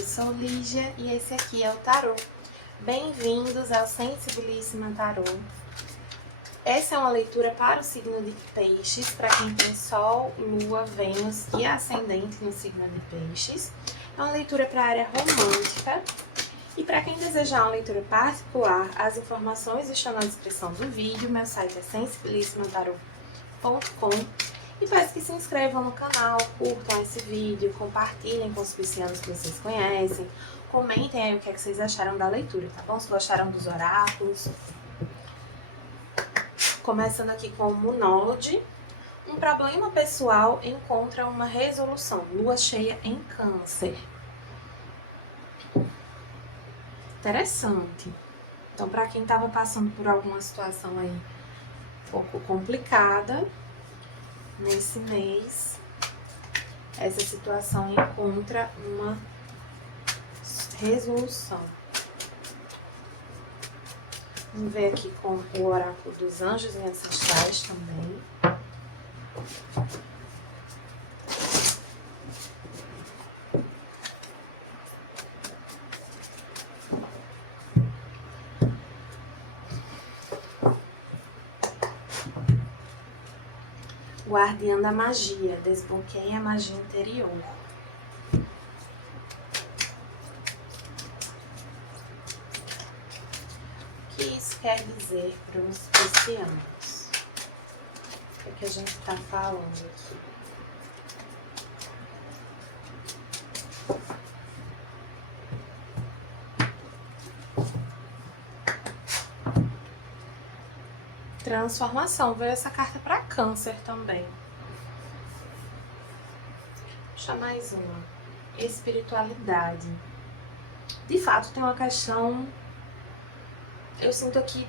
Eu sou Lígia e esse aqui é o Tarô. Bem-vindos ao Sensibilíssima Tarô. Essa é uma leitura para o signo de Peixes, para quem tem Sol, Lua, Vênus e Ascendente no signo de Peixes. É uma leitura para a área romântica. E para quem desejar uma leitura particular, as informações estão na descrição do vídeo. Meu site é sensibilissimataru.com. E peço que se inscrevam no canal, curtam esse vídeo, compartilhem com os piscianos que vocês conhecem, comentem aí o que vocês acharam da leitura, tá bom? Se gostaram dos oráculos. Começando aqui com o monólogo. Um problema pessoal encontra uma resolução. Lua cheia em Câncer. Interessante. Então, para quem estava passando por alguma situação aí um pouco complicada, nesse mês, essa situação encontra uma resolução. Vamos ver aqui com o oráculo dos anjos e ancestrais também. Guardiã da magia, desbloqueia a magia interior. O que isso quer dizer para os piscianos? O que a gente está falando aqui? Transformação, veio essa carta para Câncer também. Puxa mais uma. Espiritualidade. De fato, tem uma questão, eu sinto aqui,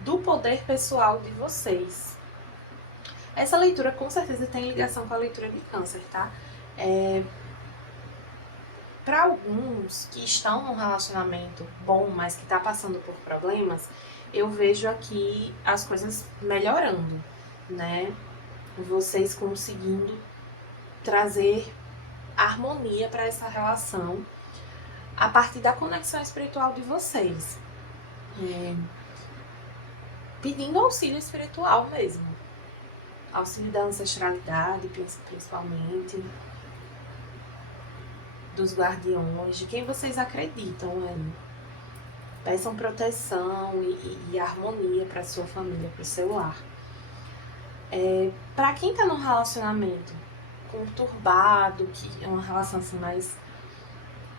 do poder pessoal de vocês. Essa leitura com certeza tem ligação com a leitura de Câncer, tá? Para alguns que estão num relacionamento bom, mas que tá passando por problemas, eu vejo aqui as coisas melhorando, né? Vocês conseguindo trazer harmonia para essa relação a partir da conexão espiritual de vocês. Pedindo auxílio espiritual mesmo. Auxílio da ancestralidade, principalmente. Dos guardiões, de quem vocês acreditam aí. Peçam proteção e harmonia para sua família, para o seu lar. Para quem está num relacionamento conturbado, que é uma relação assim mais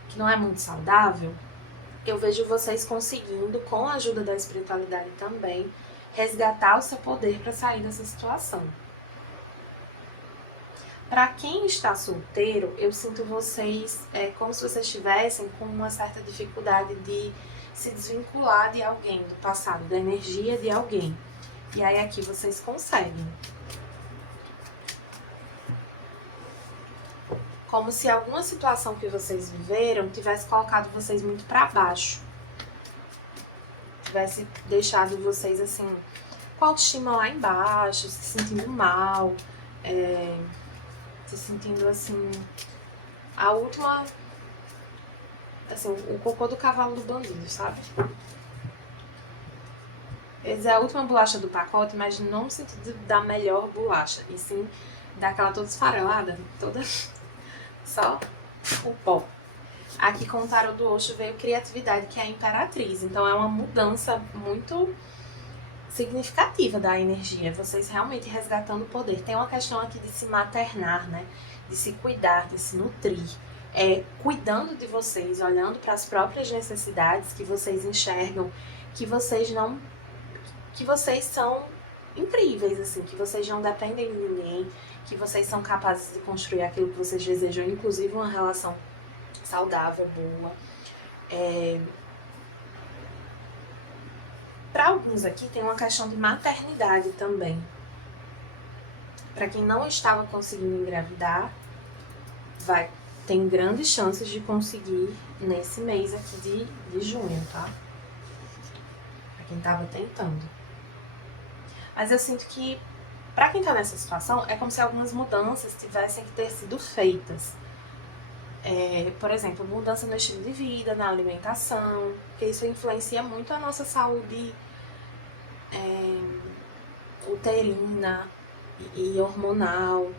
que não é muito saudável, eu vejo vocês conseguindo, com a ajuda da espiritualidade também, resgatar o seu poder para sair dessa situação. Para quem está solteiro, eu sinto vocês como se vocês estivessem com uma certa dificuldade de se desvincular de alguém do passado, da energia de alguém. E aí aqui vocês conseguem. Como se alguma situação que vocês viveram tivesse colocado vocês muito para baixo. Tivesse deixado vocês assim, com a autoestima lá embaixo, se sentindo mal, se sentindo assim, a última, assim, o cocô do cavalo do bandido, sabe? Quer dizer, a última bolacha do pacote, mas não no sentido da melhor bolacha, e sim daquela toda esfarelada, toda só o pó. Aqui com o tarô do Osho veio criatividade, que é a imperatriz, então é uma mudança muito significativa da energia, vocês realmente resgatando o poder. Tem uma questão aqui de se maternar, né? De se cuidar, de se nutrir, cuidando de vocês, olhando para as próprias necessidades que vocês enxergam, que vocês são incríveis, assim, que vocês não dependem de ninguém, que vocês são capazes de construir aquilo que vocês desejam, inclusive uma relação saudável, boa. Para alguns aqui tem uma questão de maternidade também. Para quem não estava conseguindo engravidar, tem grandes chances de conseguir nesse mês aqui de junho, tá? Para quem estava tentando. Mas eu sinto que, para quem tá nessa situação, é como se algumas mudanças tivessem que ter sido feitas. Por exemplo, mudança no estilo de vida, na alimentação, porque isso influencia muito a nossa saúde uterina e hormonal.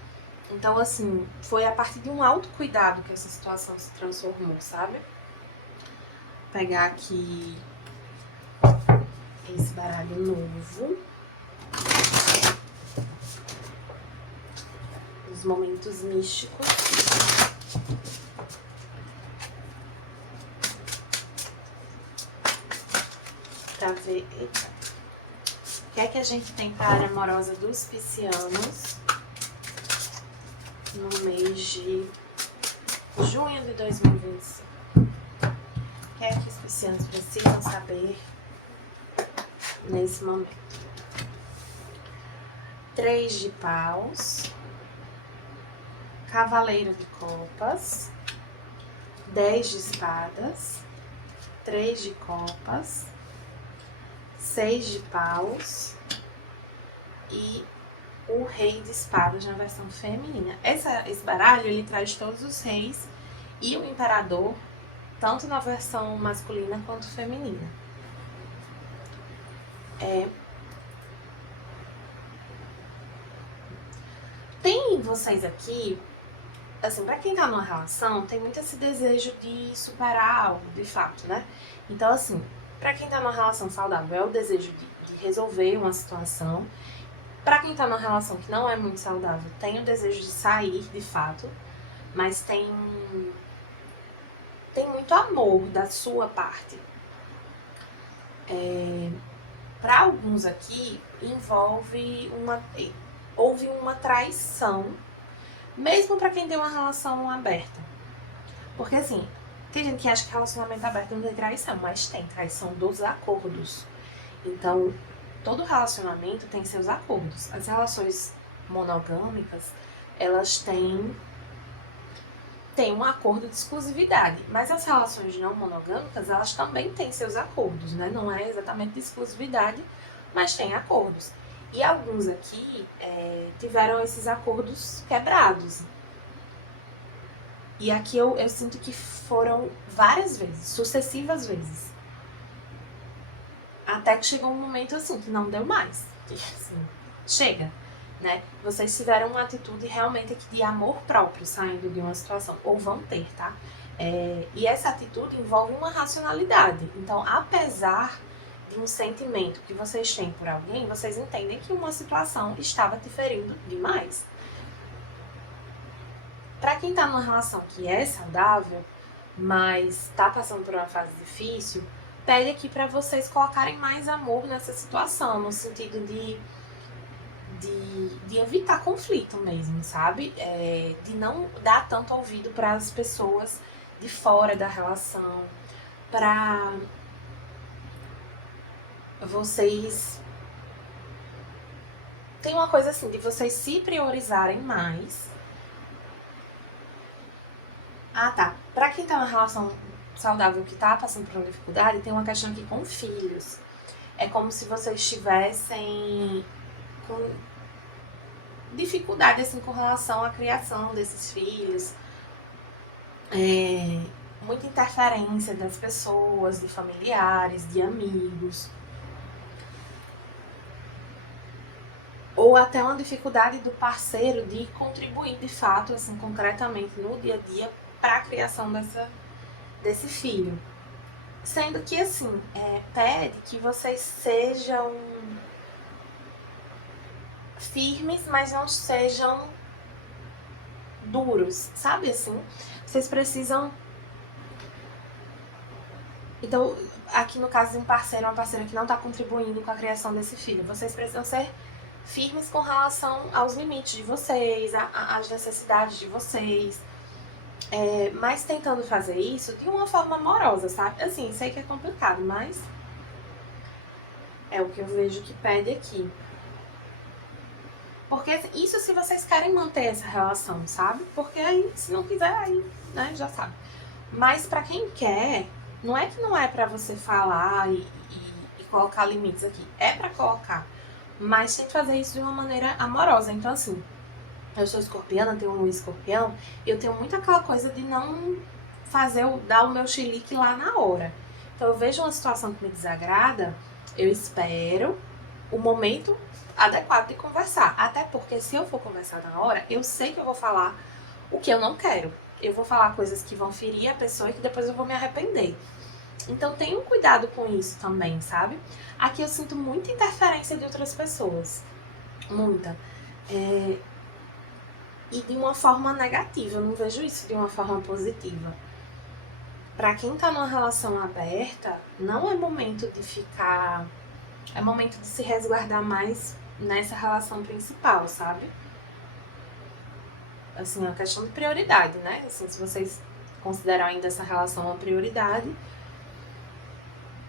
Então, assim, foi a partir de um autocuidado que essa situação se transformou, sabe? Vou pegar aqui esse baralho novo. Os momentos místicos. Pra ver... Eita. O que é que a gente tem para a área amorosa dos piscianos no mês de junho de 2025? O que é que os piscianos precisam saber nesse momento? 3 de paus, cavaleiro de copas, 10 de espadas, 3 de copas, 6 de paus e o rei de espadas na versão feminina. Esse baralho, ele traz todos os reis e o imperador, tanto na versão masculina quanto feminina. Tem vocês aqui, assim, pra quem tá numa relação, tem muito esse desejo de superar algo, de fato, né? Então, assim, pra quem tá numa relação saudável, é o desejo de resolver uma situação. Pra quem tá numa relação que não é muito saudável, tem o desejo de sair, de fato, mas tem muito amor da sua parte. Pra alguns aqui, houve uma traição, mesmo pra quem tem uma relação aberta. Porque, assim, tem gente que acha que relacionamento aberto não tem traição, mas tem traição dos acordos. Então, todo relacionamento tem seus acordos. As relações monogâmicas, elas têm um acordo de exclusividade. Mas as relações não monogâmicas, elas também têm seus acordos, né? Não é exatamente de exclusividade, mas tem acordos. E alguns aqui tiveram esses acordos quebrados. E aqui eu sinto que foram várias vezes, sucessivas vezes. Até que chegou um momento assim, que não deu mais. Que, assim, chega, né? Vocês tiveram uma atitude realmente aqui de amor próprio saindo de uma situação. Ou vão ter, tá? E essa atitude envolve uma racionalidade. Então, apesar de um sentimento que vocês têm por alguém, vocês entendem que uma situação estava te ferindo demais. Pra quem tá numa relação que é saudável, mas tá passando por uma fase difícil, pede aqui pra vocês colocarem mais amor nessa situação, no sentido de evitar conflito mesmo, sabe? De não dar tanto ouvido para as pessoas de fora da relação, pra vocês... Tem uma coisa assim, de vocês se priorizarem mais. Ah, tá. Pra quem tá numa relação saudável que tá passando por uma dificuldade, tem uma questão aqui com filhos. É como se vocês estivessem com dificuldade, assim, com relação à criação desses filhos. Muita interferência das pessoas, de familiares, de amigos. Ou até uma dificuldade do parceiro de contribuir, de fato, assim, concretamente no dia a dia para a criação desse filho. Sendo que, assim, pede que vocês sejam firmes, mas não sejam duros, sabe, assim? Vocês precisam... Então, aqui no caso de um parceiro, uma parceira que não está contribuindo com a criação desse filho, vocês precisam ser firmes com relação aos limites de vocês, às necessidades de vocês, mas tentando fazer isso de uma forma amorosa, sabe? Assim, sei que é complicado, mas é o que eu vejo que pede aqui. Porque isso se vocês querem manter essa relação, sabe? Porque aí, se não quiser, aí, né, já sabe. Mas pra quem quer, não é que não é pra você falar e colocar limites aqui. É pra colocar. Mas tem que fazer isso de uma maneira amorosa. Então, assim, Eu sou escorpiana, tenho um escorpião, e eu tenho muito aquela coisa de não dar o meu chilique lá na hora. Então eu vejo uma situação que me desagrada, eu espero o momento adequado de conversar. Até porque se eu for conversar na hora, eu sei que eu vou falar o que eu não quero. Eu vou falar coisas que vão ferir a pessoa e que depois eu vou me arrepender. Então tenham cuidado com isso também, sabe? Aqui eu sinto muita interferência de outras pessoas. Muita. E de uma forma negativa, eu não vejo isso de uma forma positiva. Pra quem tá numa relação aberta, não é momento de ficar... É momento de se resguardar mais nessa relação principal, sabe? Assim, é uma questão de prioridade, né? Assim, se vocês consideram ainda essa relação uma prioridade,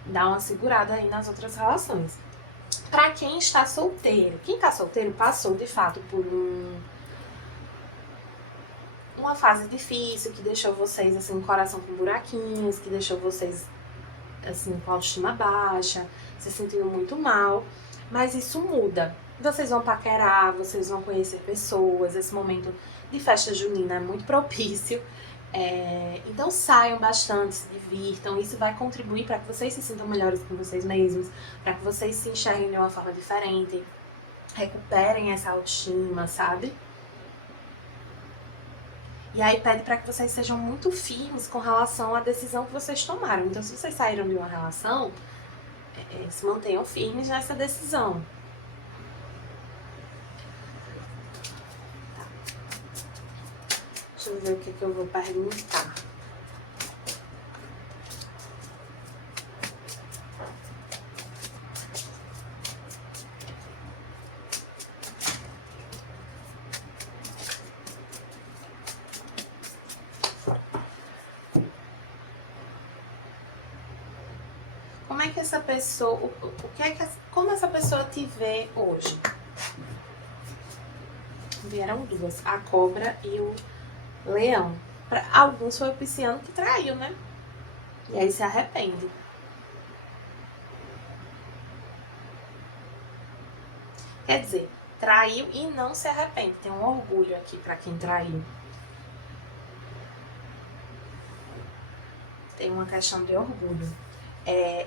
dá uma segurada aí nas outras relações. Pra quem está solteiro, quem tá solteiro passou de fato por uma fase difícil que deixou vocês assim, um coração com buraquinhos, que deixou vocês assim, com a autoestima baixa, se sentindo muito mal, mas isso muda. Vocês vão paquerar, vocês vão conhecer pessoas, esse momento de festa junina é muito propício. Então saiam bastante, se divirtam, isso vai contribuir para que vocês se sintam melhores com vocês mesmos, para que vocês se enxerguem de uma forma diferente, recuperem essa autoestima, sabe? E aí pede para que vocês sejam muito firmes com relação à decisão que vocês tomaram. Então se vocês saíram de uma relação, se mantenham firmes nessa decisão. Deixa eu ver o que eu vou perguntar. Como é que essa pessoa... como essa pessoa te vê hoje? Vieram duas, a cobra e o leão. Para alguns foi o pisciano que traiu, né? E aí se arrepende. Quer dizer, traiu e não se arrepende. Tem um orgulho aqui para quem traiu. Tem uma questão de orgulho.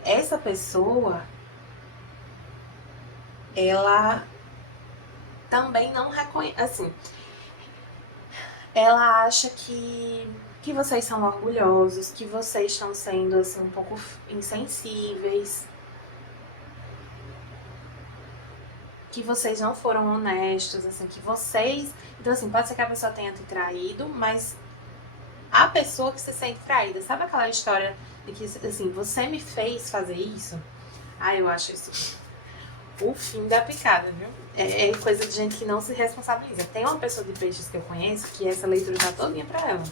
Essa pessoa, ela também não reconhece, assim, ela acha que vocês são orgulhosos, que vocês estão sendo, assim, um pouco insensíveis, que vocês não foram honestos, assim, que vocês... Então, assim, pode ser que a pessoa tenha te traído, mas a pessoa que se sente traída, sabe aquela história de que, assim, você me fez fazer isso? Eu acho isso o fim da picada, viu? É coisa de gente que não se responsabiliza. Tem uma pessoa de peixes que eu conheço que essa leitura tá todinha pra ela.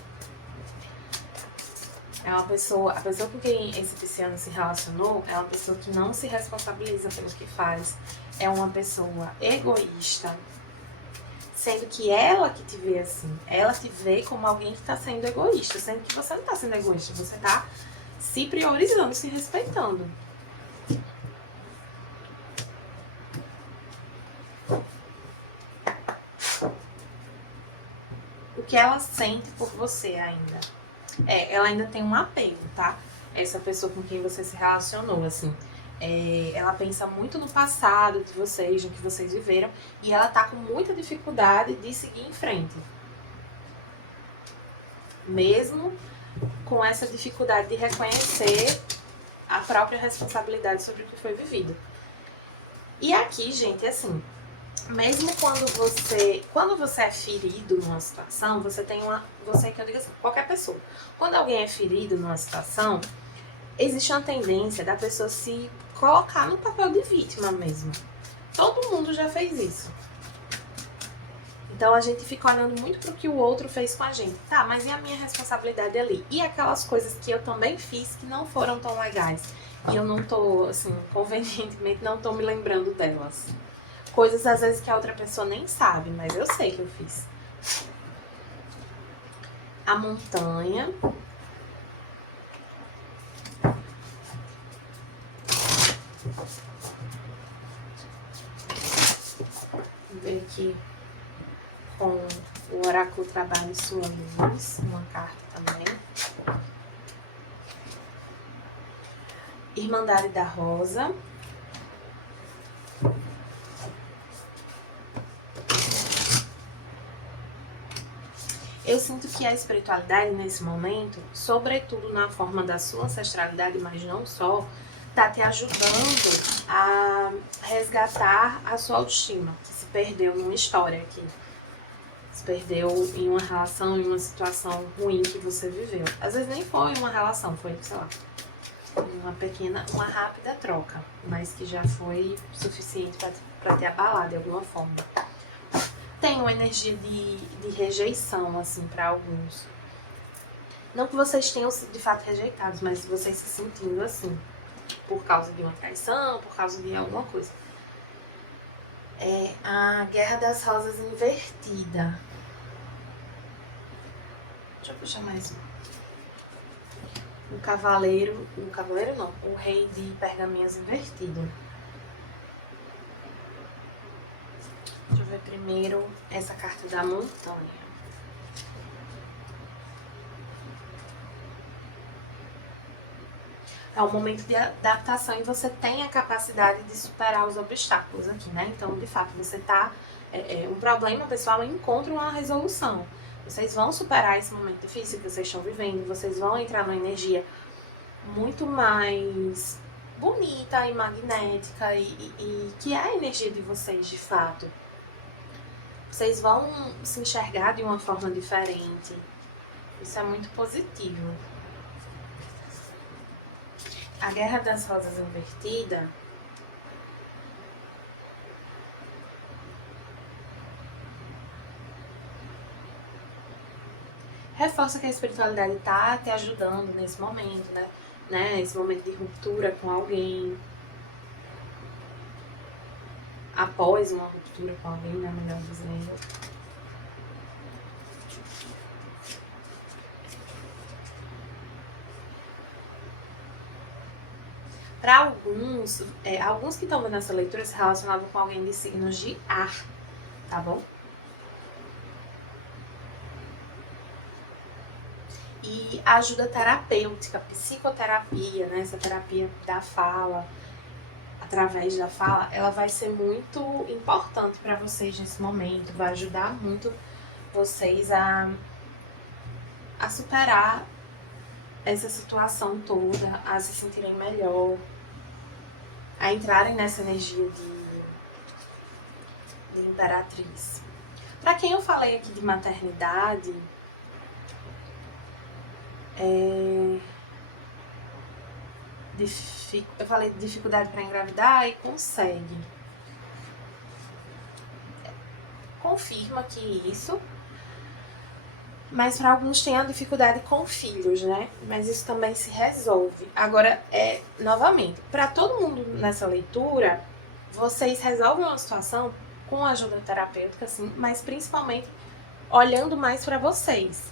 A pessoa com quem esse pisciano se relacionou é uma pessoa que não se responsabiliza pelo que faz. É uma pessoa egoísta. Sendo que ela que te vê assim, ela te vê como alguém que tá sendo egoísta. Sendo que você não tá sendo egoísta, você tá se priorizando, se respeitando. O que ela sente por você ainda? Ela ainda tem um apego, tá? Essa pessoa com quem você se relacionou, assim. Ela pensa muito no passado de vocês, no que vocês viveram, e ela tá com muita dificuldade de seguir em frente. Mesmo com essa dificuldade de reconhecer a própria responsabilidade sobre o que foi vivido. E aqui, gente, assim, mesmo quando você é ferido numa situação, você tem que eu digo assim, qualquer pessoa. Quando alguém é ferido numa situação, existe uma tendência da pessoa se colocar no papel de vítima mesmo. Todo mundo já fez isso. Então a gente fica olhando muito pro que o outro fez com a gente. Tá, mas e a minha responsabilidade ali? E aquelas coisas que eu também fiz que não foram tão legais? E eu não tô, assim, convenientemente não tô me lembrando delas. Coisas às vezes que a outra pessoa nem sabe, mas eu sei que eu fiz. A montanha. Vou ver aqui com oráculo trabalhe sua luz, uma carta também. Irmandade da Rosa. Eu sinto que a espiritualidade nesse momento, sobretudo na forma da sua ancestralidade, mas não só, tá te ajudando a resgatar a sua autoestima, que se perdeu numa história aqui. Se perdeu em uma relação, em uma situação ruim que você viveu. Às vezes nem foi uma relação, foi, sei lá, uma rápida troca, mas que já foi suficiente para te abalar de alguma forma. Tem uma energia de rejeição, assim, para alguns. Não que vocês tenham sido de fato rejeitados, mas vocês se sentindo assim, por causa de uma traição, por causa de alguma coisa. É a Guerra das Rosas invertida. Deixa eu puxar mais um. O cavaleiro não, o rei de pergaminhos invertido. Deixa eu ver primeiro essa carta da montanha. É um momento de adaptação e você tem a capacidade de superar os obstáculos aqui, né? Então, de fato, você tá... um problema, pessoal, encontra uma resolução. Vocês vão superar esse momento difícil que vocês estão vivendo, vocês vão entrar numa energia muito mais bonita e magnética e que é a energia de vocês, de fato. Vocês vão se enxergar de uma forma diferente. Isso é muito positivo. A Guerra das Rosas invertida reforça que a espiritualidade tá te ajudando nesse momento, né? Esse momento de ruptura com alguém. Após uma ruptura com alguém, né? Melhor dizendo. Para alguns que estão vendo essa leitura se relacionavam com alguém de signos de ar, tá bom? E a ajuda terapêutica, psicoterapia, né? Essa terapia da fala, através da fala, ela vai ser muito importante para vocês nesse momento, vai ajudar muito vocês a superar essa situação toda, a se sentirem melhor, a entrarem nessa energia de imperatriz. Para quem eu falei aqui de maternidade, eu falei de dificuldade para engravidar e consegue. Confirma que isso, mas para alguns tem a dificuldade com filhos, né? Mas isso também se resolve. Agora, novamente, para todo mundo nessa leitura, vocês resolvem uma situação com ajuda terapêutica, sim, mas principalmente olhando mais para vocês,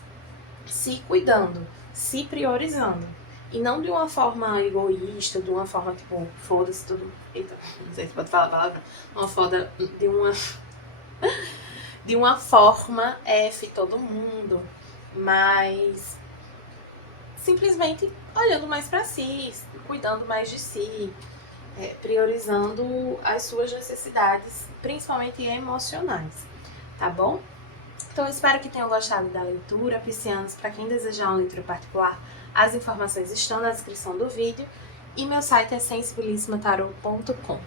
se cuidando, se priorizando. E não de uma forma egoísta, de uma forma tipo, foda-se tudo. Eita, não sei se pode falar a palavra. De uma forma todo mundo, mas simplesmente olhando mais para si, cuidando mais de si, priorizando as suas necessidades, principalmente emocionais, tá bom? Então eu espero que tenham gostado da leitura. Piscianos, para quem desejar uma leitura particular, as informações estão na descrição do vídeo e meu site é sensibilismatarot.com.